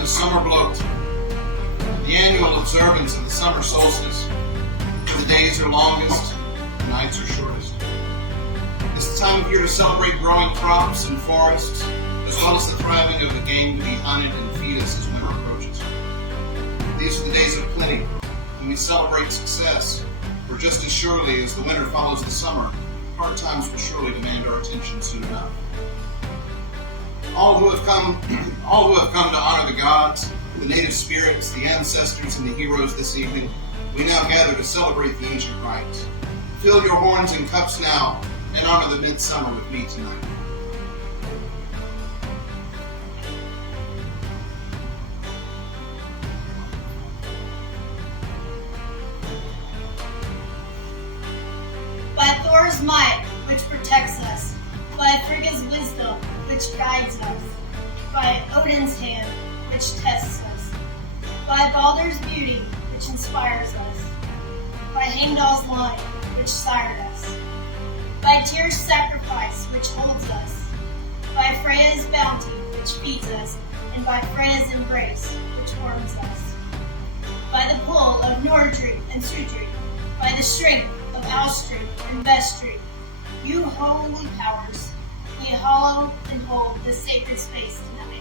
the Summer Blot, the annual observance of the summer solstice, where the days are longest, the nights are shortest. It's the time of year to celebrate growing crops and forests, as well as the thriving of the game to be hunted and feed us as winter approaches. These are the days of plenty, when we celebrate success, for just as surely as the winter follows the summer, hard times will surely demand our attention soon enough. All who have come to honor the gods, the native spirits, the ancestors, and the heroes this evening, we now gather to celebrate the ancient rites. Fill your horns and cups now, and honor the midsummer with me tonight. By Thor's might, which protects us, by Frigga's wisdom, which guides us, by Odin's hand, which tests us, by Baldur's beauty, which inspires us, by Heimdall's line, which sired us, by Tyr's sacrifice, which holds us, by Freya's bounty, which feeds us, and by Freya's embrace, which warms us, by the pull of Nordrig and Sudrig, by the strength of Alstrid and Vestrig, you holy powers, we hallow and hold this sacred space tonight.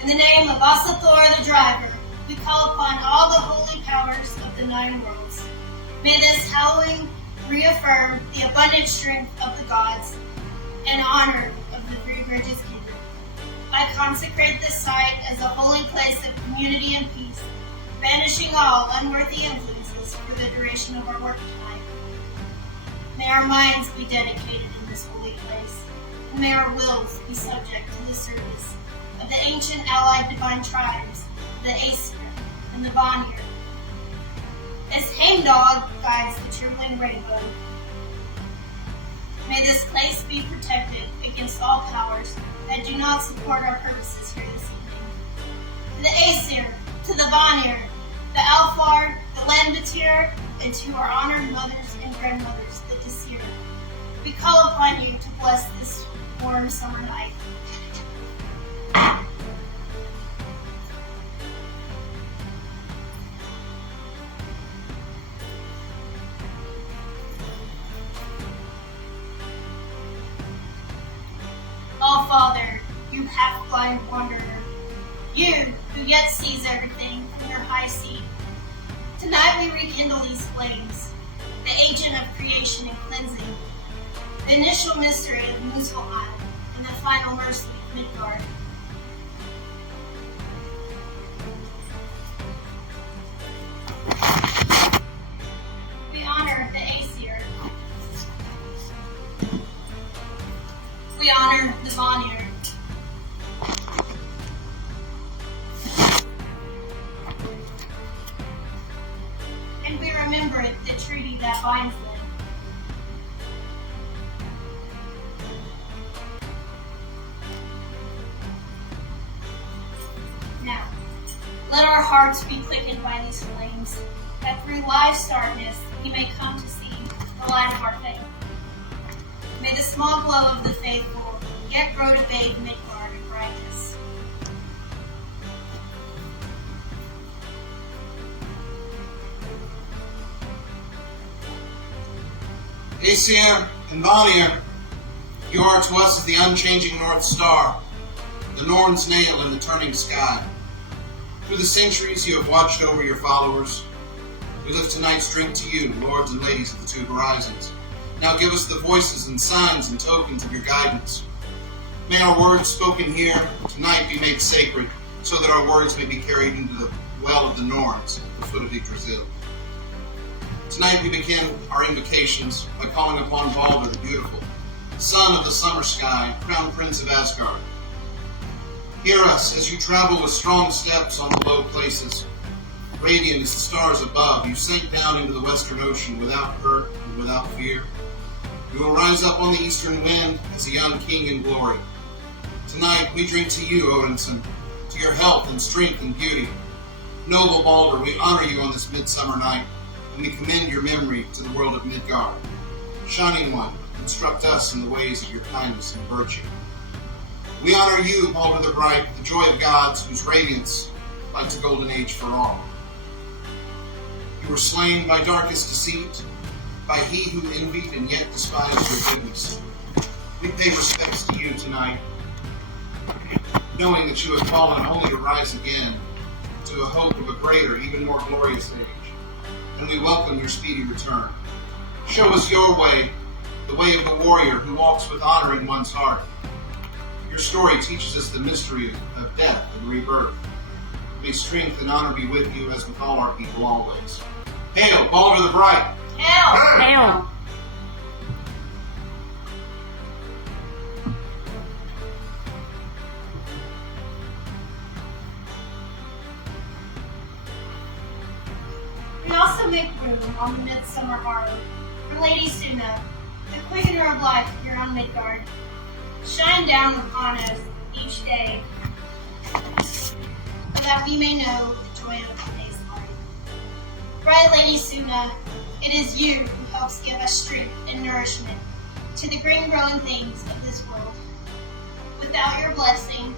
In the name of Asathor the Driver, we call upon all the holy powers of the nine worlds. May this hallowing reaffirm the abundant strength of the gods and honor of the Three Bridges Kindred. I consecrate this site as a holy place of community and peace, banishing all unworthy influences for the duration of our work tonight. May our minds be dedicated in this holy place, and may our wills be subject to the service of the ancient allied divine tribes, the Aesir and the Vanir. As Heimdall guides the trembling rainbow, may this place be protected against all powers that do not support our purposes here this evening. To the Aesir, to the Vanir, the Alfar, the Landbatir, and to our honored mothers and grandmothers, the Disir, we call upon you to bless this warm summer night. Oh, Father, you half-blind wanderer, you who yet sees everything from your high seat, tonight we rekindle these flames, the agent of creation and cleansing, the initial mystery of Muspelheim, and the final mercy of Midgard. We honor the Aesir. We honor the Vanir. And we remember the treaty that binds them. Now, let our hearts be quickened by these flames, that through life's darkness we may come to see the light of our faith. May the small glow of the faithful yet grow to bathe Midgard in brightness. Aesir and Vanir, you are to us as the unchanging North Star, the Norn's nail in the turning sky. Through the centuries you have watched over your followers. We lift tonight's drink to you, lords and ladies of the two horizons. Now give us the voices and signs and tokens of your guidance. May our words spoken here tonight be made sacred, so that our words may be carried into the well of the Norns at the foot of Yggdrasil. Tonight we begin our invocations by calling upon Baldur the Beautiful, son of the summer sky, crown prince of Asgard. Hear us as you travel with strong steps on the low places. Radiant as the stars above, you sink down into the western ocean without hurt and without fear. You will rise up on the eastern wind as a young king in glory. Tonight we drink to you, Odinson, to your health and strength and beauty. Noble Baldur, we honor you on this midsummer night, and we commend your memory to the world of Midgard. Shining One, Instruct us in the ways of your kindness and virtue. We honor you, Balder the Bright, the joy of gods, whose radiance lights a golden age for all. You were slain by darkest deceit, by he who envied and yet despised your goodness. We pay respects to you tonight, knowing that you have fallen only to rise again to a hope of a greater, even more glorious age. And we welcome your speedy return. Show us your way, the way of the warrior who walks with honor in one's heart. Your story teaches us the mystery of death and rebirth. May strength and honor be with you as with all our people always. Hail, Balder the Bright! Hail! Hail! We also make room on the midsummer harrow for Lady Suna, the quickener of life here on Midgard. Shine down upon us each day, so that we may know the joy of today's life. Bright Lady Suna, it is you who helps give us strength and nourishment to the green growing things of this world. Without your blessing,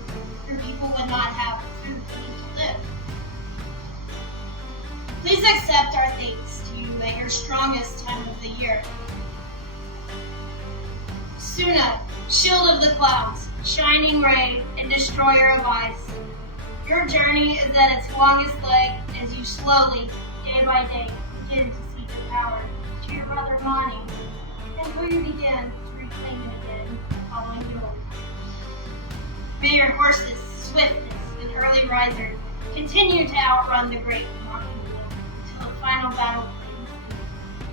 your people would not have the food they need to live. Please accept our thanks to you at your strongest time of the year. Suna, shield of the clouds, shining ray, and destroyer of ice. Your journey is at its longest leg as you slowly, day by day, begin to seek your power to your brother Mani, until you begin to reclaim it again, following yours. May your horses' swiftness and early riser continue to outrun the great mocking wheel until the final battle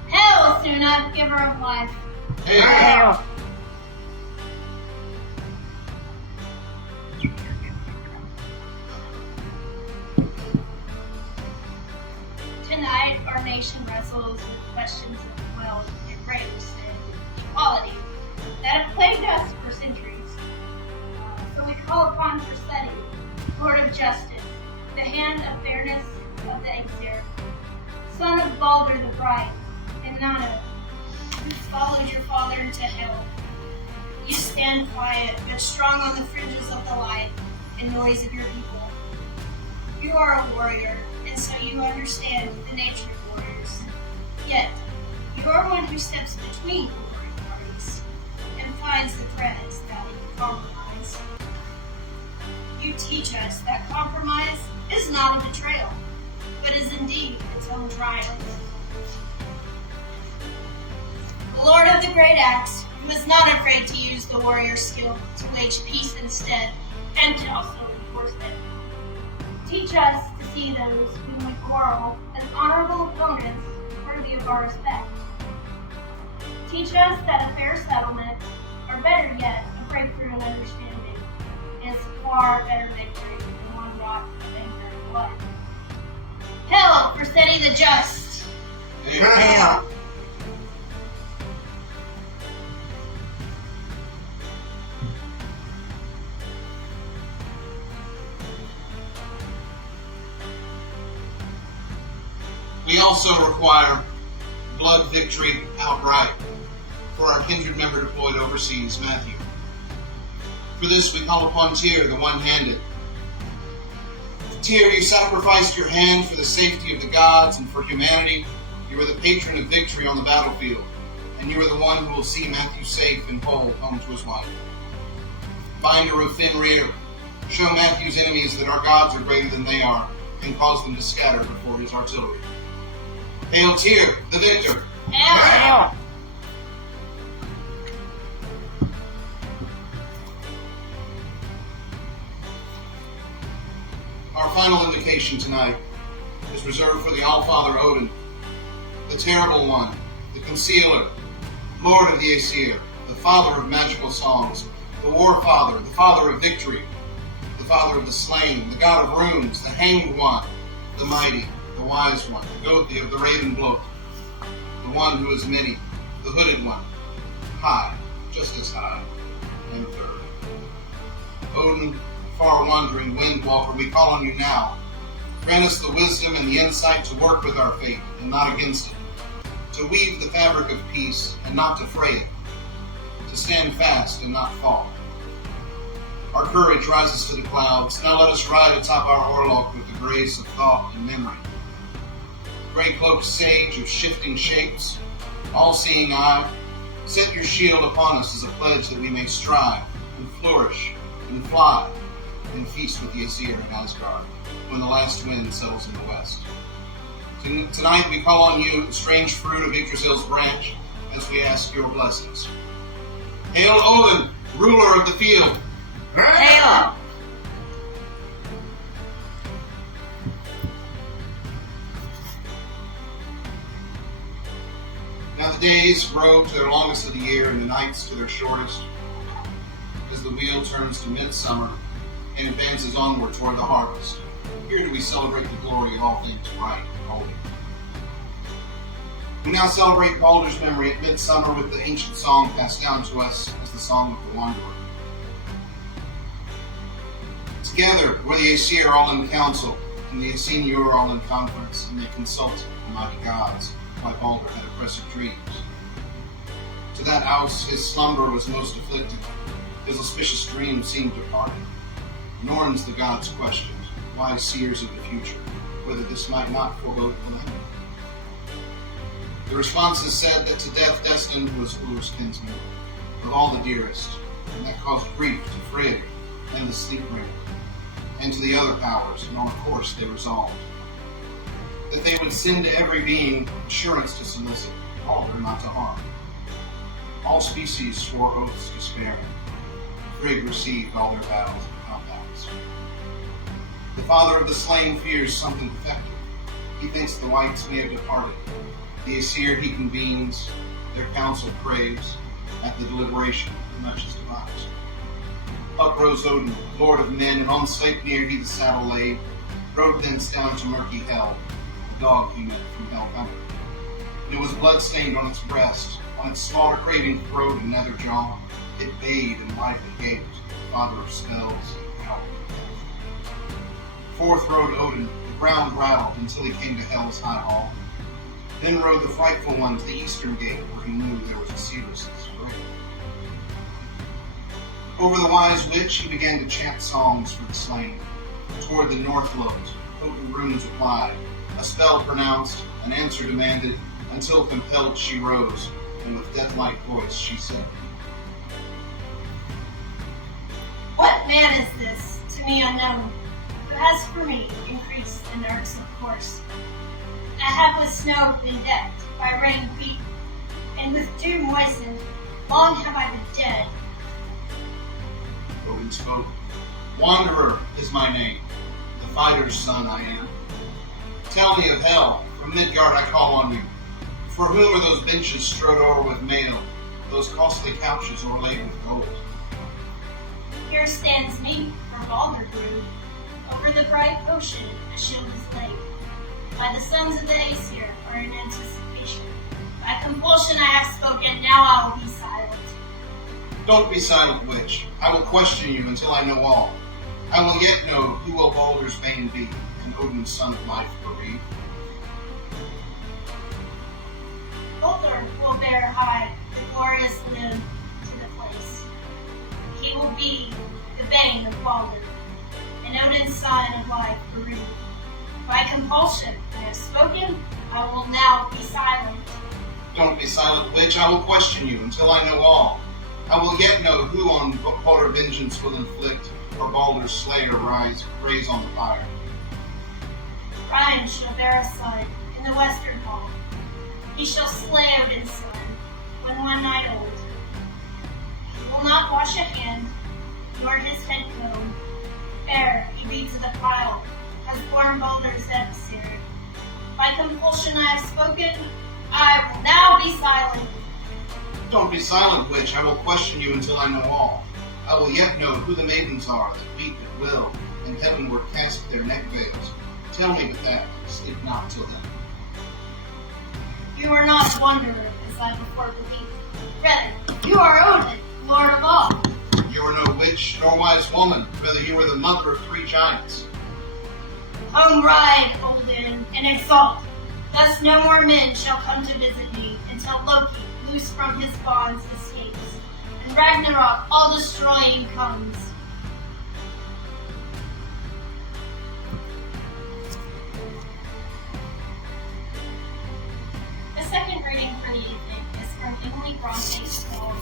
begins. Hail, Suna, giver of life! Hail! Tonight, our nation wrestles with questions of wealth and race and equality that have plagued us for centuries. So we call upon Forseti, Lord of Justice, the hand of fairness of the Aesir, son of Balder the Bright, and Nana, who followed your father to hell. You stand quiet, but strong on the fringes of the light and noise of your people. You are a warrior, and so you understand the nature of warriors. Yet, you are one who steps between the warring parties and finds the threads that compromise. You teach us that compromise is not a betrayal, but is indeed its own triumph. The Lord of the Great Axe, who is not afraid to use the warrior skill to wage peace instead, and to also enforce it. Teach us to see those whom we quarrel as honorable opponents worthy of our respect. Teach us that a fair settlement, or better yet, a breakthrough in understanding, is far better victory than one wrought of anger and blood. Hail, Forseti the Just! Hail! We also require blood victory outright for our kindred member deployed overseas, Matthew. For this, we call upon Tyr, the one-handed. Tyr, you sacrificed your hand for the safety of the gods and for humanity. You are the patron of victory on the battlefield, and you are the one who will see Matthew safe and whole home to his wife. Binder of Fenrir, show Matthew's enemies that our gods are greater than they are, and cause them to scatter before his artillery. Hail Tyr, the victor! Hail! Our final invocation tonight is reserved for the All-Father Odin, the Terrible One, the Concealer, Lord of the Aesir, the Father of magical songs, the War Father, the Father of victory, the Father of the slain, the God of runes, the Hanged One, the Mighty, the Wise One, the Gothi of the Raven Bloat, the One who is many, the Hooded One, high, just as high, and third. Odin, far-wandering Windwalker, we call on you now. Grant us the wisdom and the insight to work with our fate and not against it, to weave the fabric of peace and not to fray it, to stand fast and not fall. Our courage rises to the clouds. Now let us ride atop our orlog with the grace of thought and memory. Gray-cloaked sage of shifting shapes, all-seeing eye, set your shield upon us as a pledge that we may strive and flourish and fly and feast with the Aesir in Asgard when the last wind settles in the west. Tonight we call on you, the strange fruit of Yggdrasil's branch, as we ask your blessings. Hail Odin, ruler of the field! Hail! Now the days grow to their longest of the year and the nights to their shortest, as the wheel turns to midsummer and advances onward toward the harvest. Here do we celebrate the glory of all things right and holy. We now celebrate Baldur's memory at midsummer with the ancient song passed down to us as the Song of the Wanderer. Together were the Aesir all in council, and the Aesir all in conference, and they consulted the mighty gods why Baldur had oppressive dreams. To that house his slumber was most afflicted, his auspicious dreams seemed departed. Norns the gods questioned, wise seers of the future, whether this might not forebode calamity. The responses said that to death destined was Ur's kinsman, of all the dearest, and that caused grief to Frigg and the Sleepringer, and to the other powers, and on a course they resolved. That they would send to every being assurance to solicit, Baldur not to harm. All species swore oaths to spare him. Frigg received all their vows and compacts. The father of the slain fears something defective. He thinks the whites may have departed. The Aesir he convenes, their council craves, at the deliberation the much is devised. Up rose Odin, lord of men, and on Sleipnir he the saddle laid, rode thence down to murky hell, the dog he met from hell coming. And it was blood-stained on its breast, on its smaller craving throat and nether jaw, it bayed and widely gaped, father of spells and power of death. Forth rode Odin, the ground rattled until he came to Hell's high hall. Then rode the frightful one to the eastern gate, where he knew there was a Ceres's grave. Over the wise witch he began to chant songs for the slain. Toward the north looked, potent runes applied, a spell pronounced, an answer demanded, until compelled she rose, and with death-like voice she said, What man is this, to me unknown, who has for me increased in irksome course? I have with snow been decked, by rain beaten, and with dew moistened, long have I been dead. Odin spoke, Wanderer is my name, the fighter's son I am. Tell me of Hell, from Midgard I call on you. For whom are those benches strode o'er with mail, those costly couches o'erlaid with gold? Here stands me, for Baldur grew, over the bright ocean a shield is laid. By the sons of the Aesir are in anticipation. By compulsion I have spoken, now I will be silent. Don't be silent, witch. I will question you until I know all. I will yet know who will Baldur's bane be, and Odin's son of life bereave. Baldur will bear high the glorious limb to the place. He will be the bane of Baldur, and Odin's son of life bereaved. By compulsion I have spoken, I will now be silent. Don't be silent, witch. I will question you until I know all. I will yet know who on Baldur vengeance will inflict, or Baldur's slayer raise on the fire. Ryan shall bear a son in the western hall. He shall slay Odin's son when one night old. He will not wash a hand, nor his head comb. Ere he be to the pile, has borne Baldur's adversary. By compulsion I have spoken, I will now be silent. Don't be silent, witch. I will question you until I know all. I will yet know who the maidens are that weep at will, and heavenward cast their neck veils. Tell me but that, sleep not till then. You are not wanderer, as I before believed. Rather, you are Odin, lord of all. You are no witch, nor wise woman, rather you are the mother of 3 giants. Home ride, Odin, and exalt. Thus no more men shall come to visit me until Loki, loose from his bonds, escapes, and and Ragnarok, all-destroying, comes. The second reading for the evening is from Emily Bronte's poem,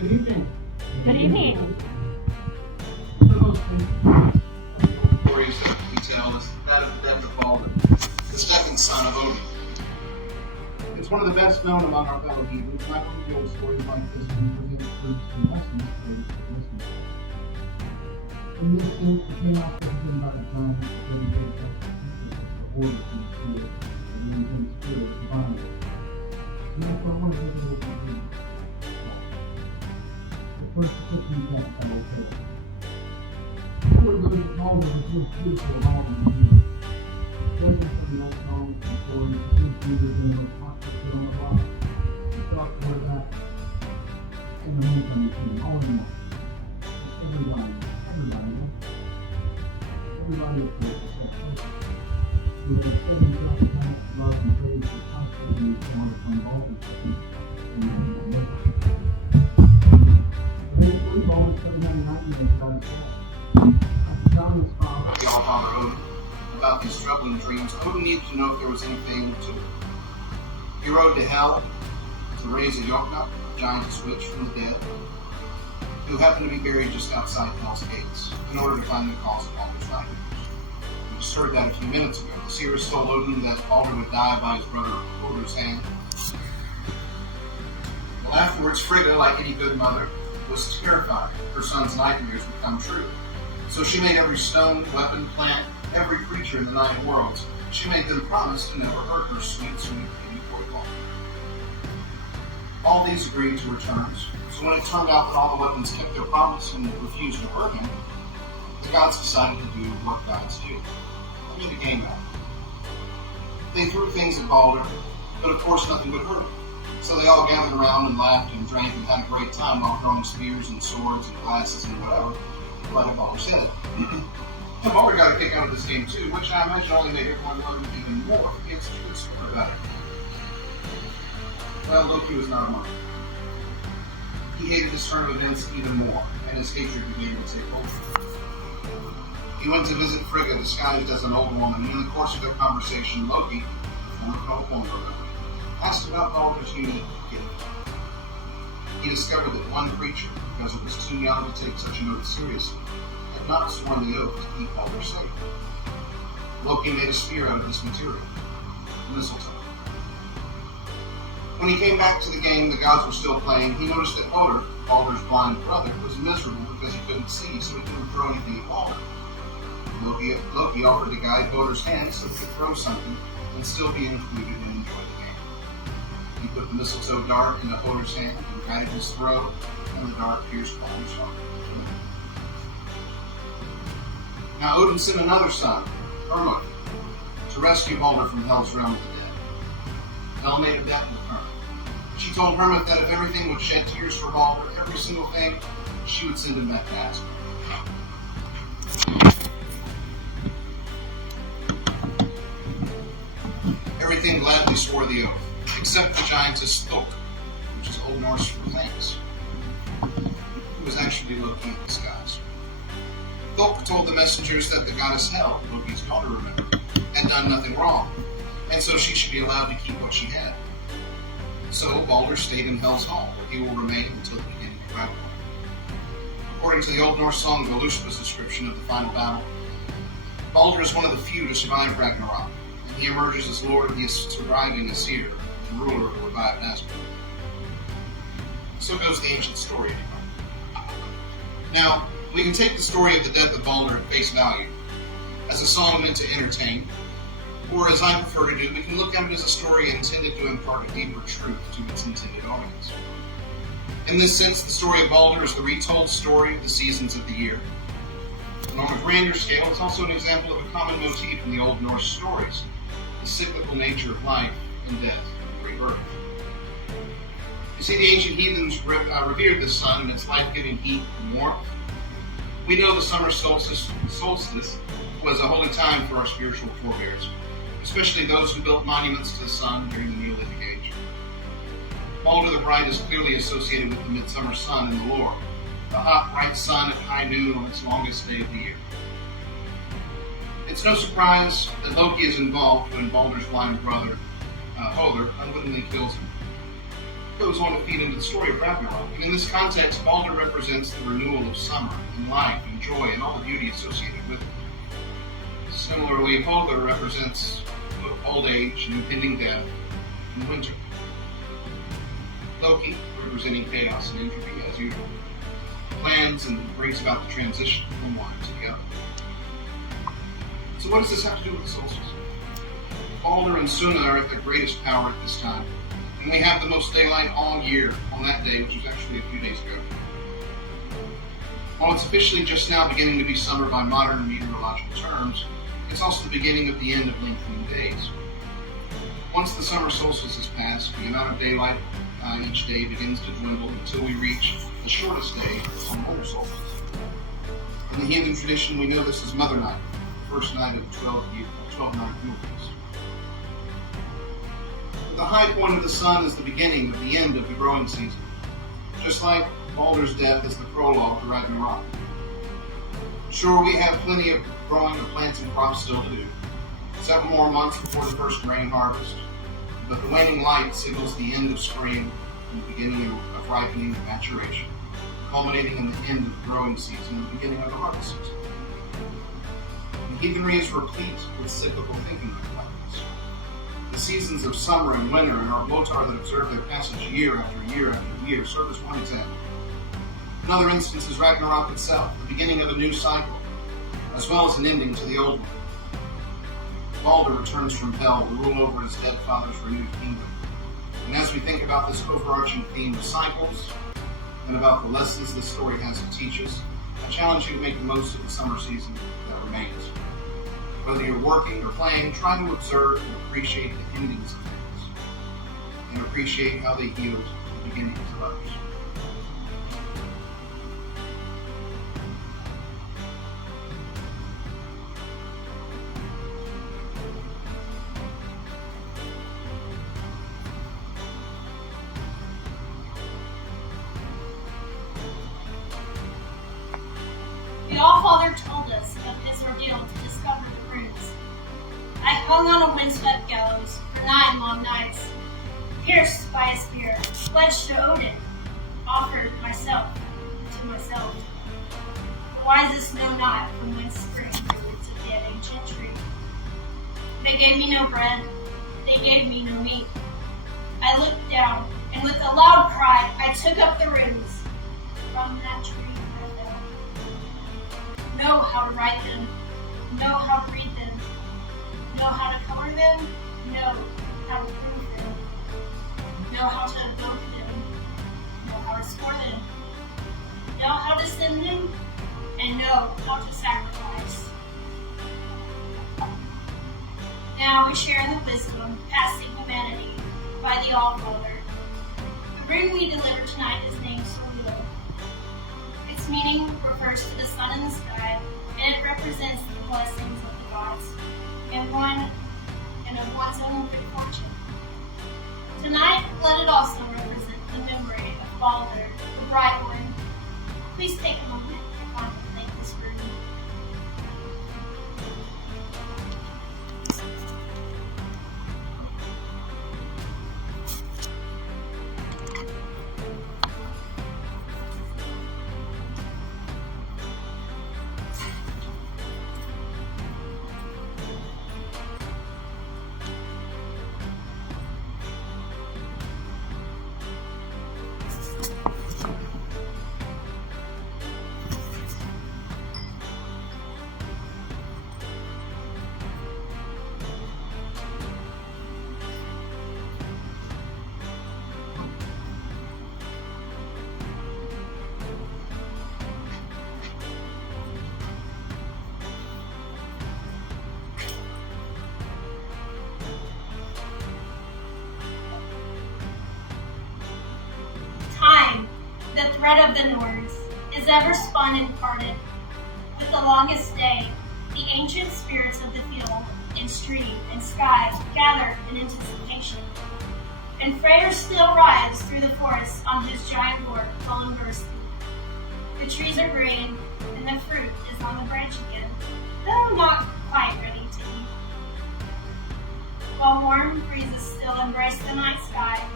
Good evening. Good evening. One of those stories that we tell is that of the death of Balder, the second son of Odin. It's one of the best known among our fellow Hebrews, and I believe the old stories like this can present truths and lessons for those that listen. In this sense, the chaos that has been by the time that the great the order from the spirit, the means in the spirit of divine. And therefore, I want to take a look at him. First, the 15th chapter, I will tell. Before it goes to Balder, it feels beautiful of all the years. Judging from the old songs and stories, it seems bigger than those pots that sit on the block. The dark toward that, and the homecoming scene, all in one. Everybody is there except Balder. With the seven self-taught love and praise that constantly is poured upon Balder, and never. Eventually, Balder comes down and night and got his death. After telling his father, the All-Father Odin, about these troubling dreams, Odin needed to know if there was anything to it. He rode to Hel to raise a Jotnar, a giant switch from the dead, who happened to be buried just outside Hel's gates, in order to find the cause of Balder's language. We just heard that a few minutes ago. The seers told Odin that Balder would die by his brother Odin's hand. Well, afterwards, Frigga, like any good mother, was terrified her son's nightmares would come true. So she made every stone, weapon, plant, every creature in the nine worlds, she made them promise to never hurt her sweet baby boy Balder. All these agreed to her terms, so when it turned out that all the weapons kept their promise and refused to hurt him, the gods decided to do what gods do. They made a game out of it. They threw things at Balder, but of course nothing would hurt him. So they all gathered around and laughed and drank and had a great time while throwing spears and swords and glasses and whatever right at Balder's head. And Balder got a kick out of this game too, which I imagine only made everyone love him even more if he had such a good story about it. Well, Loki was not among them. He hated this turn of events even more, and his hatred began to take hold. He went to visit Frigga disguised as an old woman, and in the course of their conversation, Loki, asked about Balder's unique gift. He discovered that one creature, because it was too young to take such an oath seriously, had not sworn the oath to keep Balder safe. Loki made a spear out of this material, mistletoe. When he came back to the game the gods were still playing, he noticed that Balder, Balder's blind brother, was miserable because he couldn't see, so he couldn't throw anything at Balder. Loki offered to guide Balder's hand so he could throw something and still be included and enjoy the game. He put the mistletoe dart in the Balder's hand and guided his throw, and the dart pierced Balder's heart. Now Odin sent another son, Hermod, to rescue Balder from Hel's realm of the dead. Hel made a bet with Hermod. She told Hermod that if everything would shed tears for Balder, every single thing, she would send him back to Asgard. Everything gladly swore the oath, except the giantess Thok, which is Old Norse for thanks. It was actually Loki in disguise. Thok told the messengers that the goddess Hel, Loki's daughter, remember, had done nothing wrong, and so she should be allowed to keep what she had. So Balder stayed in Hel's hall, where he will remain until the beginning of Ragnarok. According to the Old Norse song Völuspá's description of the final battle, Balder is one of the few to survive Ragnarok, and he emerges as Lord of the surviving Aesir, and ruler of the revived Asgard. So goes the ancient story anyway. Now, we can take the story of the death of Balder at face value, as a song meant to entertain, or as I prefer to do, we can look at it as a story intended to impart a deeper truth to its intended audience. In this sense, the story of Balder is the retold story of the seasons of the year. And on a grander scale, it's also an example of a common motif in the Old Norse stories, the cyclical nature of life and death and rebirth. You see, the ancient heathens revered the sun and its life-giving heat and warmth. We know the summer solstice was a holy time for our spiritual forebears, especially those who built monuments to the sun during the Neolithic Age. Balder the Bright is clearly associated with the midsummer sun in the lore, the hot, bright sun at high noon on its longest day of the year. It's no surprise that Loki is involved when Balder's blind brother, Hodor, unwittingly kills him. It goes on to feed into the story of Ragnarok, and in this context, Balder represents the renewal of summer and life and joy and all the beauty associated with it. Similarly, Hodor represents old age and impending death and winter. Loki, representing chaos and entropy as usual, plans and brings about the transition from one to the other. So what does this have to do with the solstice? Balder and Suna are at their greatest power at this time, and we have the most daylight all year on that day, which was actually a few days ago. While it's officially just now beginning to be summer by modern meteorological terms, it's also the beginning of the end of lengthening days. Once the summer solstice has passed, the amount of daylight each day begins to dwindle until we reach the shortest day on the winter solstice. In the heathen tradition, we know this is Mother Night, the first night of 12-night moons. The high point of the sun is the beginning of the end of the growing season, just like Balder's death is the prologue to Ragnarok. Sure, we have plenty of growing of plants and crops still to do, several more months before the first grain harvest, but the waning light signals the end of spring and the beginning of ripening and maturation, culminating in the end of the growing season and the beginning of the harvest season. The heathenry is replete with cyclical thinking like this. The seasons of summer and winter and our Lotar that observe their passage year after year after year serve as one example. Another instance is Ragnarok itself, the beginning of a new cycle, as well as an ending to the old one. Balder returns from Hel to rule over his dead father's renewed kingdom. And as we think about this overarching theme of cycles, and about the lessons this story has to teach us, I challenge you to make the most of the summer season that remains. Whether you're working or playing, try to observe and appreciate the endings of things, and appreciate how they healed the beginnings of others. The Allfather told us of his ordeal to discover the runes. I hung on a windswept gallows for 9 long nights, pierced by a spear, pledged to Odin, offered myself to myself. The wisest know not from whence spring the roots of that ancient tree. They gave me no bread, they gave me no meat. I looked down, and with a loud cry, I took up the runes. From that tree I fell. Know how to write them, know how to read them, know how to color them, know how to prove them, know how to evoke them, know how to score them, know how to send them, and know how to sacrifice. Now we share in the wisdom passing humanity by the Allfather. The rune we deliver tonight is named Solilo. Its meaning refers to the sun in the sky, and it represents the blessings of the gods and of one's own good fortune. Tonight, let it also represent the memory of Balder, the bright one. Please take a moment to contemplate this rune. thread of the Norns, is ever spun and parted. With the longest day, the ancient spirits of the field, and stream, and sky gather in anticipation. And Freyr still rides through the forest on his giant lord, fallen bursting. The trees are green, and the fruit is on the branch again, though not quite ready to eat. While warm breezes still embrace the night sky,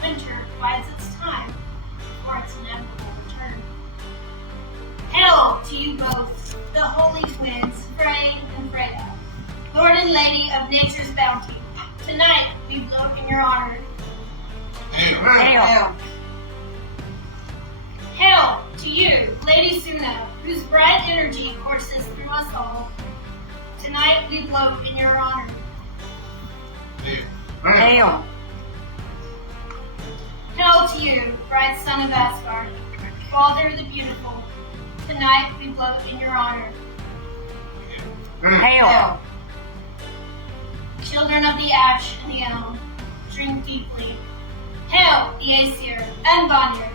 winter bides its time for its inevitable return. Hail to you both, the holy twins, Frey and Freya, Lord and Lady of nature's bounty. Tonight we blow in your honor. Hail. Hail. Hail to you, Lady Suna, whose bright energy courses through us all. Tonight we blow in your honor. Hail. Hail. Hail to you, bright son of Asgard, Father the beautiful. Tonight we blow in your honor. Hail. Children of the ash and the elm, drink deeply. Hail the Aesir and Vanir.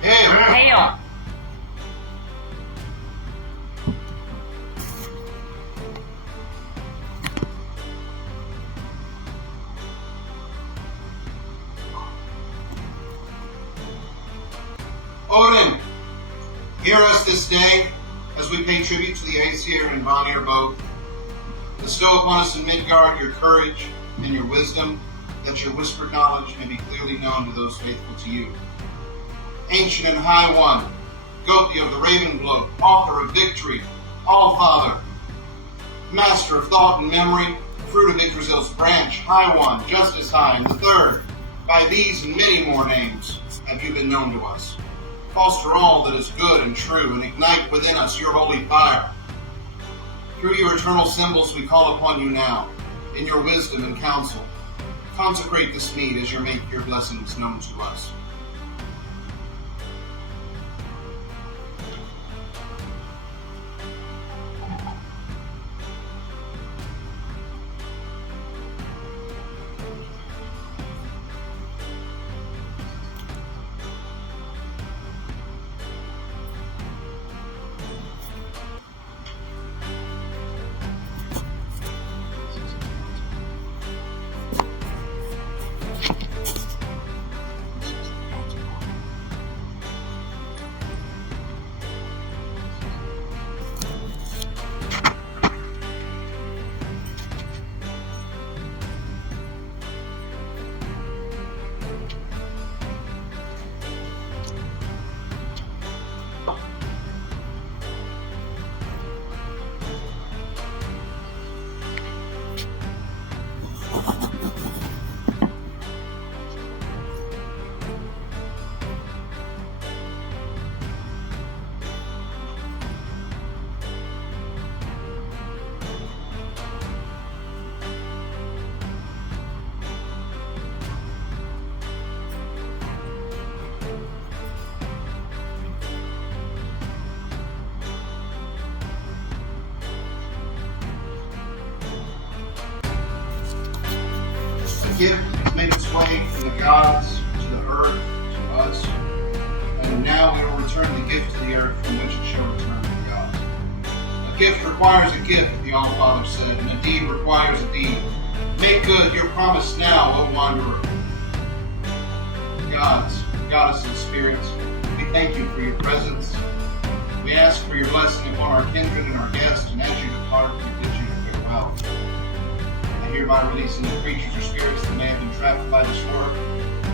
Hail. Hail. Odin, hear us this day as we pay tribute to the Aesir and Vanir both. Bestow upon us in Midgard your courage and your wisdom, that your whispered knowledge may be clearly known to those faithful to you. Ancient and High One, Gopi of the Ravenblood, Author of Victory, All-Father, Master of Thought and Memory, Fruit of Yggdrasil's branch, High One, Justice High, and the Third, by these and many more names have you been known to us. Foster all that is good and true, and ignite within us your holy fire. Through your eternal symbols we call upon you now, in your wisdom and counsel. Consecrate this mead as you make your blessings known to us. Gift has made its way from the gods to the earth to us, and now we will return the gift to the earth from which it shall return to the gods. A gift requires a gift, the All-Father said, and a deed requires a deed. Make good your promise now, O wanderer. Gods, goddesses, spirits, we thank you for your presence. We ask for your blessing upon our kindred and our guests, and as you depart, we bid you farewell. Hereby releasing the creatures or spirits that may have been trapped by this work.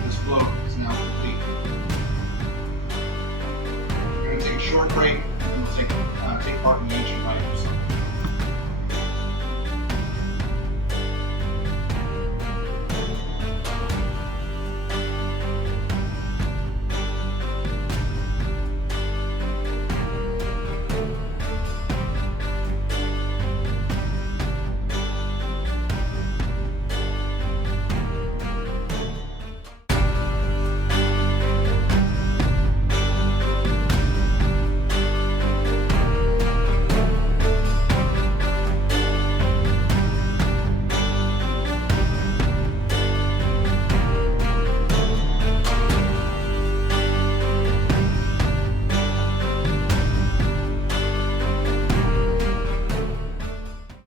This blow is now complete. We're going to take a short break and we'll take part in the ancient rite.